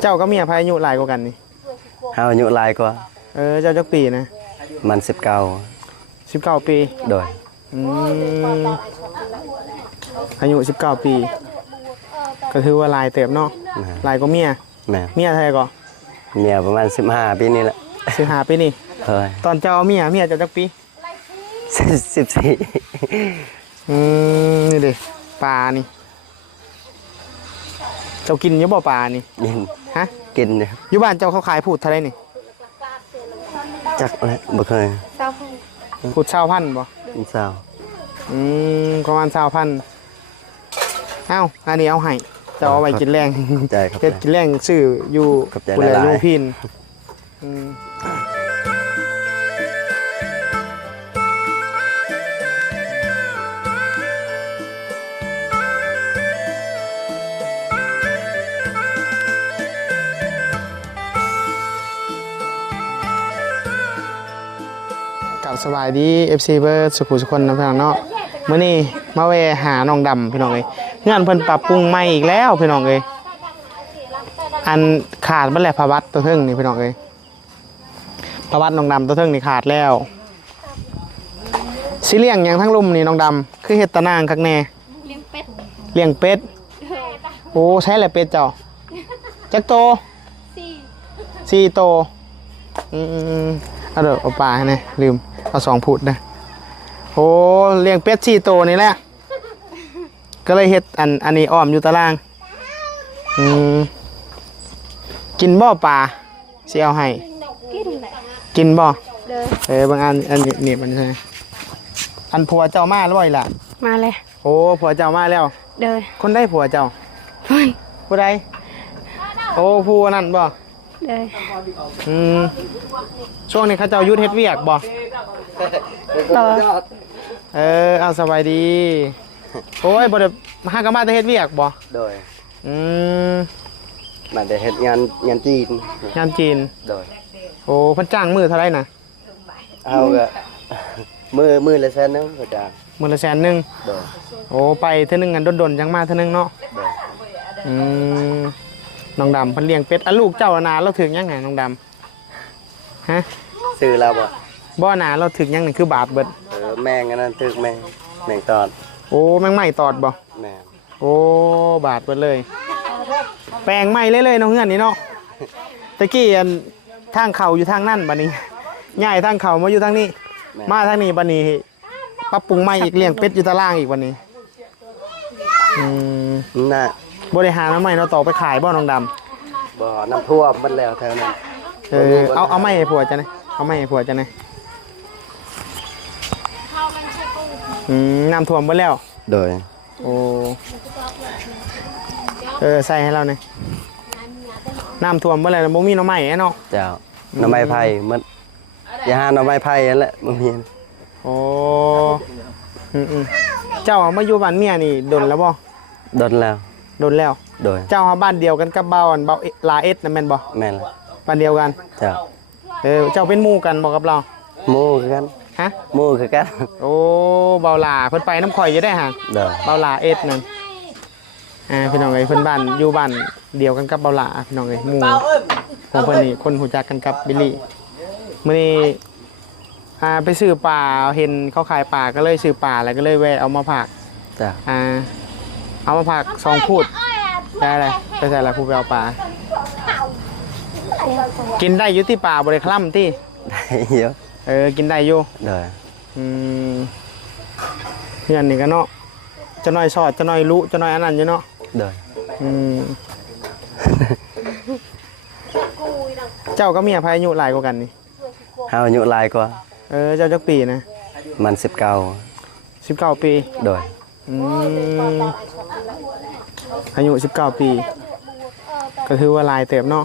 เจ้าก็เมียพายุหลายกว่ากันนี่เฮาอายุหลายกว่าเจ้าจักปีนะมัน19ปีโดยอายุ19ปีก็ถือว่าหลายเติบเนาะหลายกว่าเมียเท่าไหร่ก็เมียประมาณ15ปีนี่แหละ15ปีนี่ตอนเจ้าเอาเมียเจ้าจักปี14นี่ดิปลานี่เจ้ากินอยู่บ่ปลานี่กินฮะกินเนี่ยอยู่บ้านเจ้าเขาขายพูดเท่าไรนี่จักแล้วบ่เคยพูด20,000บ่ประมาณ20,000เอ้าอันนี้เอาให้จะเอาไว้กินแรงเฮ็ดกินแรงซื้ออยู่ผู้ใดอยู่พินสบายดี FC เบอร์สุขุสุคนนะพี่น้องเนาะมื้อนี้มาแวะหาน้องดำพี่น้องเอ้ยงานเพิ่นปรับปรุงใหม่อีกแล้วพี่น้องเอ้ยอันขาดบ่แหละภาวัตตัวเทิงนี่พี่น้องเอ้ยภาวัตน้องดำตัวเทิงนี่ขาดแล้วสิเลี้ยงหยังทั้งลุ่มนี่น้องดำคือเฮ็ดตะนางคักแน่เลี้ยงเป็ดโอ้ใช้แหละเป็ดเจ้าจักโต4โตเอาเด้อเอาปลาให้แน่ลืมเอา2พูดนะโอ้เลี้ยงเป็ด4โตนี่แหละก็เลยเฮ็ดอันนี้อ้อมอยู่ตารางกินบ่ปลาสิเอาให้กินบ่บางอันนี่มันใช่อันผัวเจ้ามาแล้วบ่อีหล่ะมาเลยโอ้ผัวเจ้ามาแล้วเด้อคนได้ผัวเจ้าผู้ใดโอ้ผู้นั่นบ่เด้อช่วงนี้เขาเจ้ายุทธเฮ็ดเวียกบ่ต่อเอาสบายดีโอ้ยบ่ได้หากะมาแต่เฮ็ดเวียกบ่โดยมาแต่เฮ็ดงานจีนโดยโอ้เพิ่นจ้างมื้อเท่าไหร่น่ะเอาก็มื้อละ100,000นึงก็จ้างมื้อละ100,000โดยโอ้ไปเทื่อนึงกันดนๆจังมาเทื่อนึงเนาะโดยน้องดำเพิ่นเลี้ยงเป็ดลูกเจ้านาเราถึงยังไงน้องดำฮะซื้อแล้วบ่นาเราถึงยังนี่คือบาดเบิดแมงอันนั้นถึกแมงตอดโอ้แมงไหม้ตอดบ่แม่โอ้บาดเบิดเลยแปลงไหม้เลยน้องเฮือนนี่เนาะตะกี้ทางเขาอยู่ทางนั่นบัดนี้ย้ายทางเขามาอยู่ทางนี้มาทางนี้บัดนี้ปรับปรุงใหม่อีกเลี้ยงเป็ดอยู่ตารางอีกบัดนี้น่ะบริหารน้ำใหม่เราต่อไปขายบ่น้องดำบ่น้ำท่วมมันแล้วแถวนั้นเอาไม้ให้ผัวจะไหนเอาไม้ให้ผัวจะไหนน้ำท่วมหมดแล้วโดยโอ้ใส่ให้เราหน่อยน้ำท่วมหมดแล้วบ่มีน้ำใหม่เนาะเจ้าน้ำไม้ไผ่มันอย่าหาน้ำไม้ไผ่นั่นแหละบ่มีโอ้เจ้ามาอยู่บ้านเมียนี่ดนแล้วบ่ดนแล้วโดยเจ้าบ้านเดียวกันกับเบาลาเอสนั่นแม่นบ่แม่นบ้านเดียวกันเจ้าเจ้าเป็นหมู่กันบ่กับเราหมู่คือกันฮะหมู่คือกันโอ้เบาลาเพิ่นไปน้ำข่อยอยู่ได้ห่างเบาลาเอสนั่นพี่น้องเอ้ยเพิ่นบ้านอยู่บ้านเดียวกันกับเบาลาพี่น้องเอ้ยหมู่ของเพิ่นนี่คนหูจักกันกับบิลลี่มื้อนี้ไปซื้อปลาเห็นเขาขายปลาก็เลยซื้อปลาแล้วก็เลยแวะเอามาผักจ้ะเอามาผัก2พูดได้อะไรไปใส่ละพูดไปเอาปลากินได้อยู่ที่ป่าบริคล่ำที่ได้เยอะกินได้อยู่เลยเพื่อนนี่ก็เนาะจะน้อยสอดจะน้อยรู้จะน้อยอันนั้นอยู่เนาะเลยเจ้าก็เมียพายุหลายกว่ากันนี่เฮาอายุหลายกว่าเจ้าจักปีนะมัน19ปีโดยอายุ19ปีก็ถือว่าหลายเติบเนาะ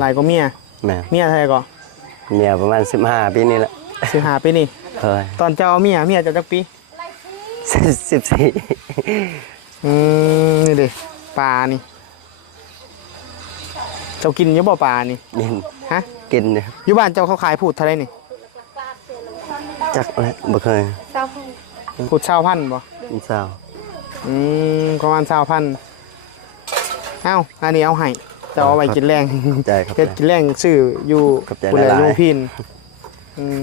หลายกว่าเมียเท่าไหร่ก็เมียประมาณ15ปีนี่แหละ15ปีนี่ตอนเจ้าเอาเมียเจ้าจักปี14นี่ดิปลานี่เจ้ากินอยู่บ่ปลานี่กินฮะกินอยู่บ้านเจ้าเขาขายพูดเท่าไรนี่จักแล้วบ่เคยพูด20,000บ่20,000ประมาณ20,000เอ้าอันนี้เอาให้ จะเอาไว้กินแรง ใจครับ เฮ็ดกินแรงซื้ออยู่ ขอบใจ ผู้ใด หลายๆ อยู่พินอืม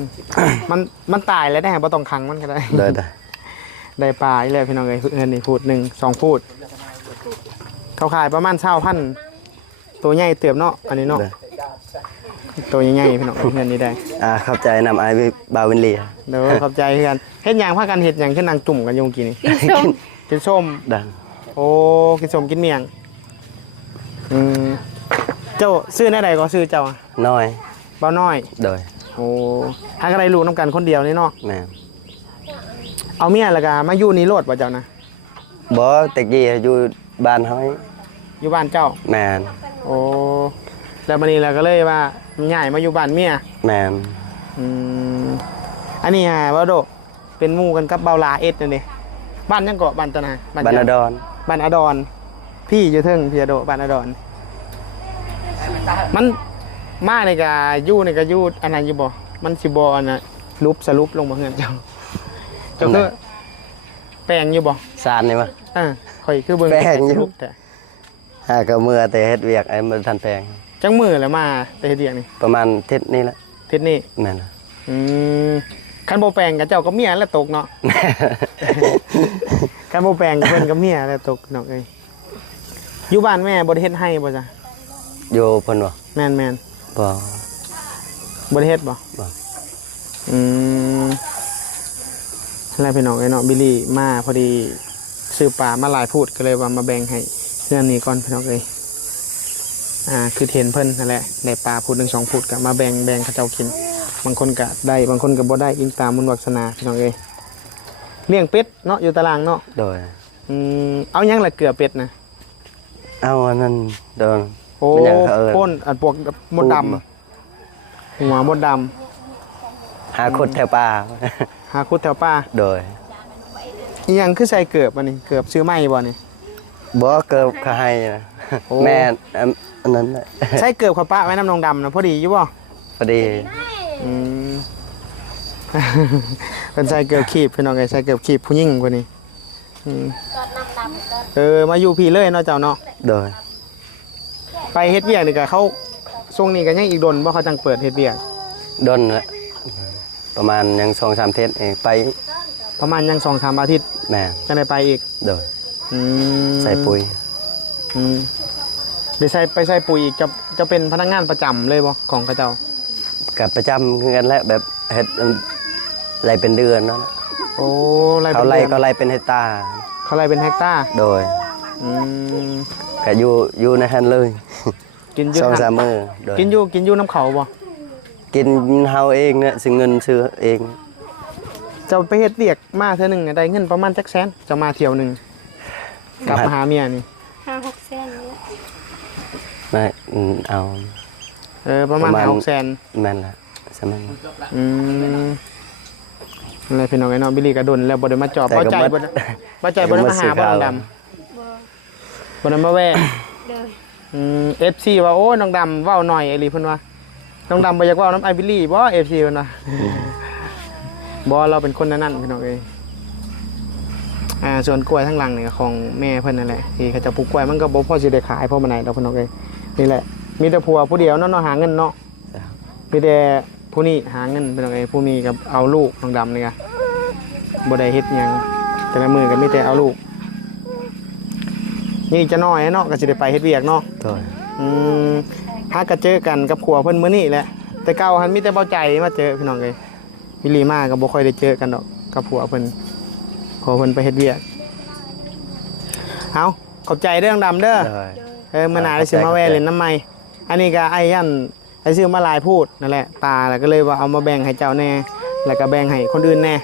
มันตายแล้วได้บ่ต้องขังมันก็ได้ ได้ ได้ปลาอีแล้วพี่น้องเอ้ยเงินนี่พูด1 2พูดเขาขายประมาณ20,000ตัวใหญ่เติบเนาะอันนี้เนาะ ได้ ตัวใหญ่ๆพี่น้องเงินนี้ได้ เข้าใจนำไอ้บาวินลี เดี๋ยวขอบใจคือกันเฮ็ดหยังพากันเฮ็ดหยังขึ้นนางจุ่มกันอยู่เมื่อกี้นี่ กินส้ม กินส้ม ดัง โอ้กินส้มกินเมี่ยงอืมเจ้าซื้อแน่ใดก็ซื้อเจ้าอะ น้อย เบาน้อย โดย โอ้หากันได้รู้น้ำกันคนเดียวนี่เนาะ แม่ เอาเมียแล้วก็มาอยู่นี่โลดบ่เจ้านะ บ่ตะกี้อยู่บ้านเฮา อยู่บ้านเจ้า แม่น โอ้แล้วบัดนี้เราก็เลยว่าย้ายมาอยู่บ้านเมีย แม่น อืมอันนี้ฮะว่าโดเป็นหมู่กันกับเบาลาเอ็ดนั่นนี่บ้านยังเกาะบ้านตะนา บ้านอดอน บ้านอดอนพี่อยู่เทิงพี่อโดบ้านอดอนมันมาในกายู่ในกายู่อันนั้นอยู่บ่มันสิบ่อันน่ะสรุปลงบ่เฮือนเจ้าเจ้าคือแปลงอยู่บ่ ซานนี่วะ ข่อยคือเบิ่ง แปลงอยู่ สรุปแต่ หาก็เมื่อแต่เฮ็ดเวียกไอ้มันทันแปลง จังมือแล้วมาแต่เฮ็ดเวียกนี่ ประมาณเทิศนี้แหละ ทิศนี้ แม่น อืมคันบ่แปลงกับเจ้าก็เมียแล้วตกเนาะ คันบ่แปลงกับเพิ่นกับเมียแล้วตกเนาะเอ้ยอยู่บ้านแม่บ่ได้เฮ็ดให้บ่จ้ะ อยู่เพิ่นบ่ แม่น บ่ ๆบ่ได้เฮ็ดบ่ บ่ อืมอะไรพี่น้องไอ้เนาะบิลลี่มาพอดีซื้อปลามาหลายพูดก็เลยว่ามาแบ่งให้เรื่องนี้ก่อนพี่น้องเลยคือเทนเพิ่นนั่นแหละในปลาพูด1 2พูดก็มาแบ่งเขาเจ้ากินบางคนก็ได้บางคนก็บ่ได้อิงตามมุนวัฒนาพี่น้องเอ้ยเลี้ยงเป็ดเนาะอยู่ตารางเนาะ โดย เอายังละเกลือเป็ดนะ เอาอันนั้นโดน โอ้ มันยังเขาเอิ้น ป้นอันพวกมดดำหัวมดด หาคนแถวป่า ำหาคุดแถวป่า โดย อีหยังคือใส่เกือบอันนี้เกือบซื้อไม้บ่นี่ บ่เกิบเขาให้นะ โอ้ แม่อันนั้นแหละ ใส่เกือบข้าวป้าไว้น้ำนองดำนะพอดีอยู่บ่ พอดี อืม เป็นใส่เกือบขีบพี่น้องไงใส่เกือบขีบผู้หญิงคนนี้อืมมาอยู่พี่เลยเนาะเจ้าเนาะ โดย ไปเฮ็ดเวียกนี่ก็เขาช่วงนี้ก็ยังอีกดนบ่เขาจังเปิดเฮ็ดเวียก โดนละประมาณยัง2-3เทศเองไป ประมาณยัง2-3 อาทิตย์ แม่ จังได้ไปอีก โดย อืม ใส่ปุ๋ย อืมได้ใส่ปุ๋ยอีกจะเป็นพนักงานประจำเลยบ่ของเขาเจ้า กับประจำคือกันแหละแบบเฮ็ดไล่เป็นเดือนเนาะ โอ้ไล่ เขา เป็น ไล่ ดือน ก็ไล่เป็นเฮกตาร์ เขาไล่เป็นเฮกตาร์ โดย อืม ก็อยู่ในหันเลย กินอยู่ 2-3มื้อโดย กินอยู่น้ำเขาบ่ กินเฮาเองเนี่ยสิเงินซื้อเอง เจ้าไปเฮ็ดเวียกมาเทื่อหนึงได้เงินประมาณจักแสนจะมาเที่ยวหนึงกลับมาหาเมียนี่ 5-6เส้นเนี่ย ไม่เอา ประมาณ ประมาณ 6แสน แม่นละสมัย อืมอะไรพี่น้องไอ้น้องบิลลี่กระดนแล้วบ่ได้มาจอบ แต่ บ่ ก็ ใจ บ่ บ่ใจบ่ได้มาหาบ่น้องดำ บ่ บ่ได้มาแวะ เด้อ FC ว่าโอ้ยน้องดำเว้าหน่อยไอ้ลีเพิ่นว่าน้องดำบ่อยากเว้าน้ำไอ้บิลลี่บ่ FC เพิ่นว่าบ่เราเป็นคนนั้นพี่น้องเอ้ยส่วนกล้วยทั้งหลังนี่ก็ของแม่เพิ่นนั่นแหละที่เขาจะปลูกกล้วยมันก็บ่พอสิได้ขายเพราะมันไหนดอกพี่น้องเอ้ยนี่แหละมีแต่ผัวผู้เดียวเนาะหาเงินเนาะมีแต่ผู้นี้หาเงินพี่น้องเอ้ยผู้นี้ก็เอาลูกน้องดำนี่ก็บ่ได้เฮ็ดหยังแต่ละมื้อก็มีแต่เอาลูกนี่จะน้อยเนาะก็สิได้ไปเฮ็ดเวียกเนาะ โดย หากระเจอกันกับครัวเพิ่นมื้อนี้แหละแต่เก่าหันมีแต่เบาใจมาเจอพี่น้องเอ้ยวิลลี่มาก็บ่ค่อยได้เจอกันดอกกับผัวเพิ่นขอเพิ่นไปเฮ็ดเวียกเอาขอบใจเรื่องดำเด้อ โดย มื้อหน้าได้สิมาแวะเล่นน้ำใหม่อันนี้ก็ไอ้ยันไอ้ซื้อมาหลายพูดนั่นแหละตาแล้วก็เลยว่าเอามาแบ่งให้เจ้าแน่แล้วก็แบ่งให้คนอื่นแน่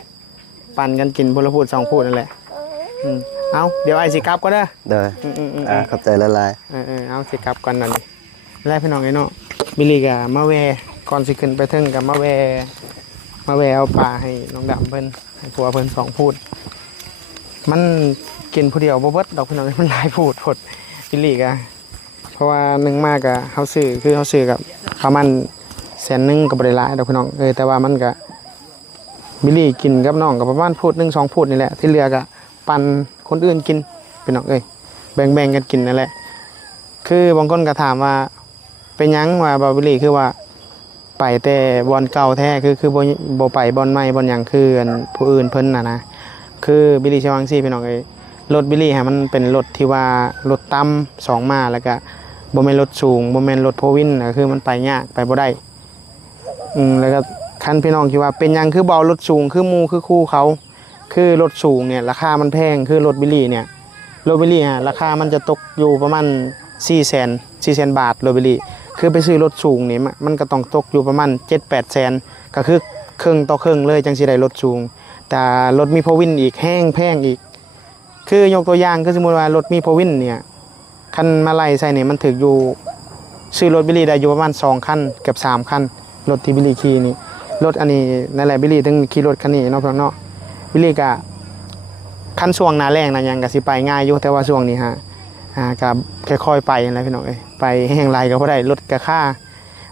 ปั่นกันกินพลพูด2พูดนั่นแหละเอาเดี๋ยวไอ้สิกลับก็เด้อ โดยขอบใจละลาย เอาสิกลับกันนั่นนี่แล้วพี่น้องไอ้เนาะบิลลี่ก็มาแวก่อนสิขึ้นไปเทิงกับมาแวเอาปลาให้น้องดำเพิ่นให้ผัวเพิ่น2พูดมันกินผู้เดียวบ่เบิดดอกพี่น้องมันหลายพูดพดบิลลี่ก็เพราะว่า1มากก็เฮาซื้อคือเฮาซื้อกับประมาณ100,000ก็บ่ได้หลายดอกพี่น้องแต่ว่ามันก็บิลลี่กินกับน้องก็ประมาณพูด1 2พูดนี่แหละที่เหลือก็ปันคนอื่นกินพี่น้องแบ่งกันกินนั่นแหละ คือบางคนก็ถามว่าเป็นหยังว่าบาบิลี่คือว่าไปแต่บอลเก่าแท้คือบ่ไปบอลใหม่บอลหยังคืออันผู้อื่นเพิ่นน่ะนะคือบิลลี่ชวังซี่พี่น้องเอ้ยรถบิลลี่ฮะมันเป็นรถที่ว่ารถต่ำ2ม้าแล้วก็บ่แม่นรถสูงบ่แม่นรถโพวินก็คือมันไปยากไปบ่ได้แล้วก็คันพี่น้องคิดว่าเป็นหยังคือเบารถสูงคือหมู่คือคู่เขาคือรถสูงเนี่ยราคามันแพงคือรถบิลลี่เนี่ยรถบิลลี่ฮะราคามันจะตกอยู่ประมาณ400,000 บาทรถบิลลี่คือไปซื้อรถสูงนี่มันก็ต้องตกอยู่ประมาณ 7-8 แสนก็คือครึ่งต่อครึ่งเลยจังสิได้รถสูงแต่รถมีโพวินอีกแห้งแพงอีกคือยกตัวอย่างคือสมมุติว่ารถมีโพวินเนี่ยคันมาไล่ใส่นี่มันถึกอยู่ซื้อรถบิลลี่ได้อยู่ประมาณ2คันเกือบ3คันรถที่บิลลี่ขี่นี่รถอันนี้นั่นแหละบิลลี่ถึงขี่รถคันนี้เนาะพี่น้องเนาะบิลลี่ก็คันช่วงหน้าแล้งนะยังก็สิไปง่ายอยู่แต่ว่าช่วงนี้ฮะกับค่อยๆไปอะไรพี่น้องไปแห้งไรก็บ่ได้ลดกระค่า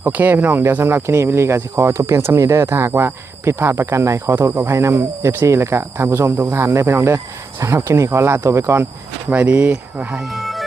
โอเคพี่น้องเดี๋ยวสำหรับคลิปนี้บิลลี่ก็สิขอจบเพียงส่ำนี้เด้อถ้าหากว่าผิดพลาดประการใดขอโทษกับให้นำ FC แล้วก็ท่านผู้ชมทุกท่านเด้อพี่น้องเด้อสำหรับคลิปนี้ขอลาตัวไปก่อนสบายดีบ๊ายบาย